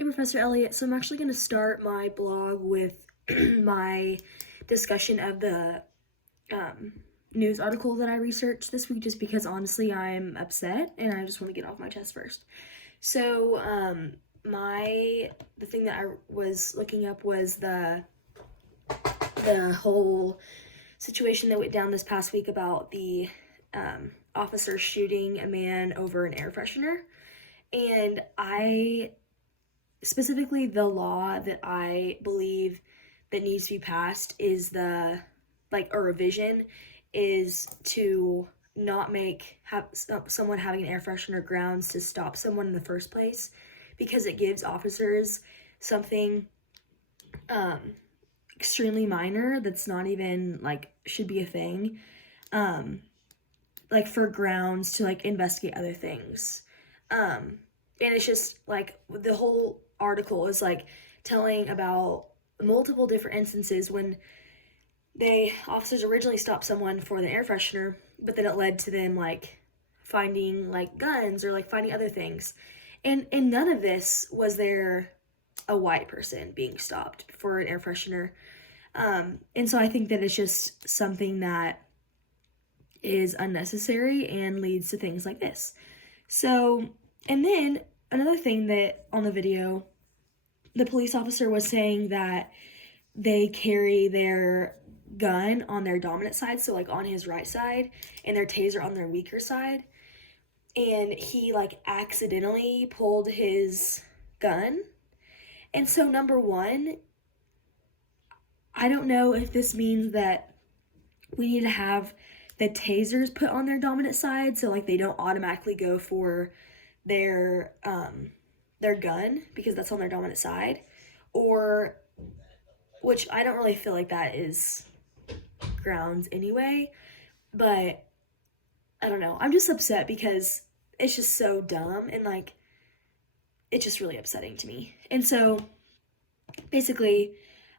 Hey, Professor Elliott. So I'm actually going to start my blog with my discussion of the um, news article that I researched this week, just because honestly I'm upset and I just want to get off my chest first. So the thing that I was looking up was the whole situation that went down this past week about the officer shooting a man over an air freshener, and I specifically the law that I believe that needs to be passed is a revision is to not have someone having an air freshener grounds to stop someone in the first place, because it gives officers something um extremely minor that's not even should be a thing, um for grounds to investigate other things. And it's just the whole article is telling about multiple different instances when officers originally stopped someone for the air freshener, but then it led to them finding guns or finding other things. And in none of this was there a white person being stopped for an air freshener. And so I think that it's just something that is unnecessary and leads to things like this. So, and then another thing that on the video, the police officer was saying that they carry their gun on their dominant side, so on his right side, and their taser on their weaker side. And he accidentally pulled his gun. And so number one, I don't know if this means that we need to have the tasers put on their dominant side so they don't automatically go for their gun because that's on their dominant side, or which I don't really feel like that is grounds anyway, but I don't know. I'm just upset because it's just so dumb, and it's just really upsetting to me. And so basically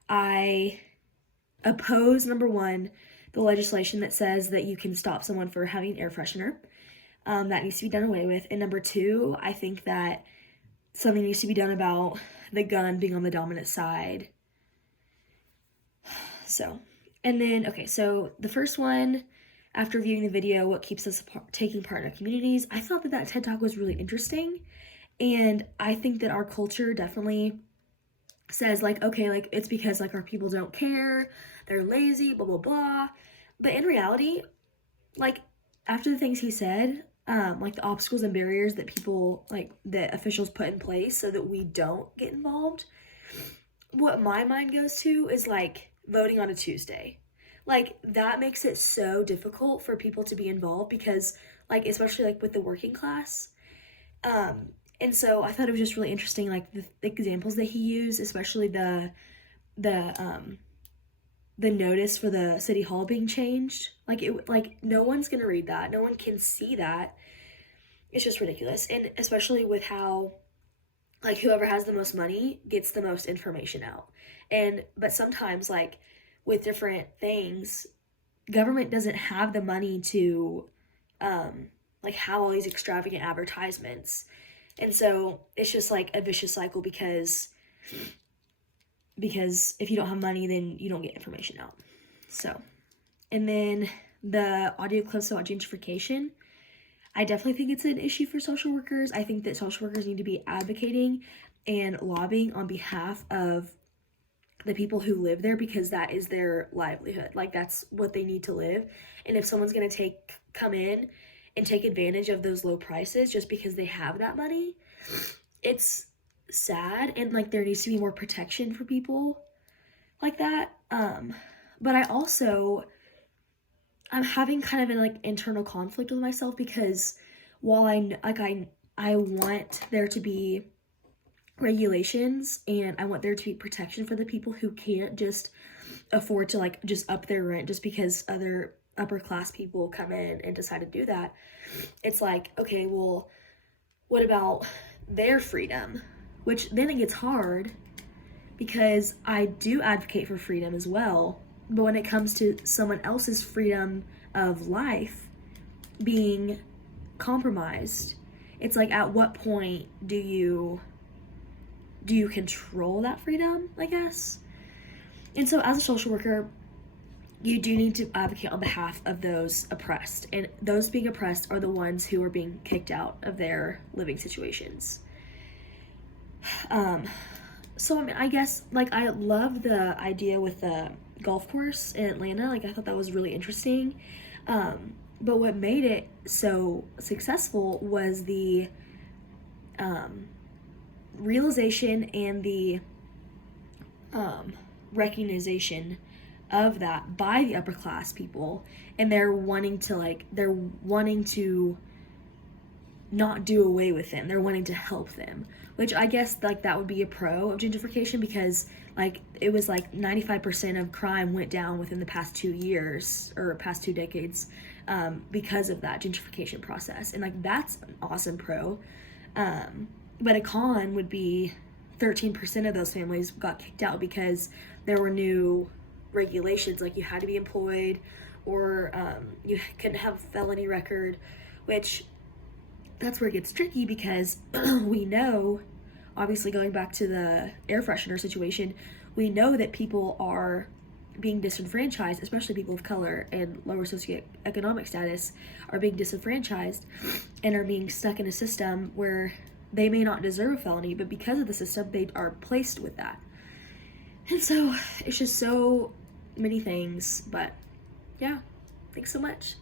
I oppose, number one, the legislation that says that you can stop someone for having an air freshener. That needs to be done away with. And number two, I think that something needs to be done about the gun being on the dominant side. So, and then, okay, so the first one, after viewing the video, what keeps us taking part in our communities, I thought that TED Talk was really interesting. And I think that our culture definitely says okay, it's because our people don't care, they're lazy, blah, blah, blah. But in reality, after the things he said, the obstacles and barriers that people, that officials put in place so that we don't get involved, what my mind goes to is voting on a Tuesday. That makes it so difficult for people to be involved because especially with the working class. And so I thought it was just really interesting, the examples that he used, especially the notice for the city hall being changed. No one's gonna read that. No one can see that. It's just ridiculous. And especially with how whoever has the most money gets the most information out. But sometimes with different things, government doesn't have the money to have all these extravagant advertisements. And so it's just a vicious cycle because if you don't have money, then you don't get information out. So, and then the audio clips about gentrification, I definitely think it's an issue for social workers. I think that social workers need to be advocating and lobbying on behalf of the people who live there, because that is their livelihood. That's what they need to live. And if someone's going to come in and take advantage of those low prices just because they have that money, it's sad. And there needs to be more protection for people like that. But I'm having kind of an internal conflict with myself, because while I want there to be regulations and I want there to be protection for the people who can't just afford to just up their rent just because other upper class people come in and decide to do that, it's okay, well, what about their freedom? Which then it gets hard, because I do advocate for freedom as well, but when it comes to someone else's freedom of life being compromised, it's at what point do you do you control that freedom, I guess? And so as a social worker, you do need to advocate on behalf of those oppressed. And those being oppressed are the ones who are being kicked out of their living situations. So I mean, I guess, like, I love the idea with the golf course in Atlanta. Like, I thought that was really interesting. But what made it so successful was the realization and the recognition of that by the upper class people, and they're wanting to not do away with them. They're wanting to help them, which I guess, like, that would be a pro of gentrification, because, like, it was like 95% of crime went down within the past 2 years or past 2 decades because of that gentrification process. And, like, that's an awesome pro. But a con would be 13% of those families got kicked out because there were new regulations, like you had to be employed, or you couldn't have a felony record, which that's where it gets tricky, because we know, obviously going back to the air freshener situation, we know that people are being disenfranchised, especially people of color and lower socioeconomic status are being disenfranchised and are being stuck in a system where they may not deserve a felony, but because of the system, they are placed with that. And so it's just so many things, but yeah, thanks so much.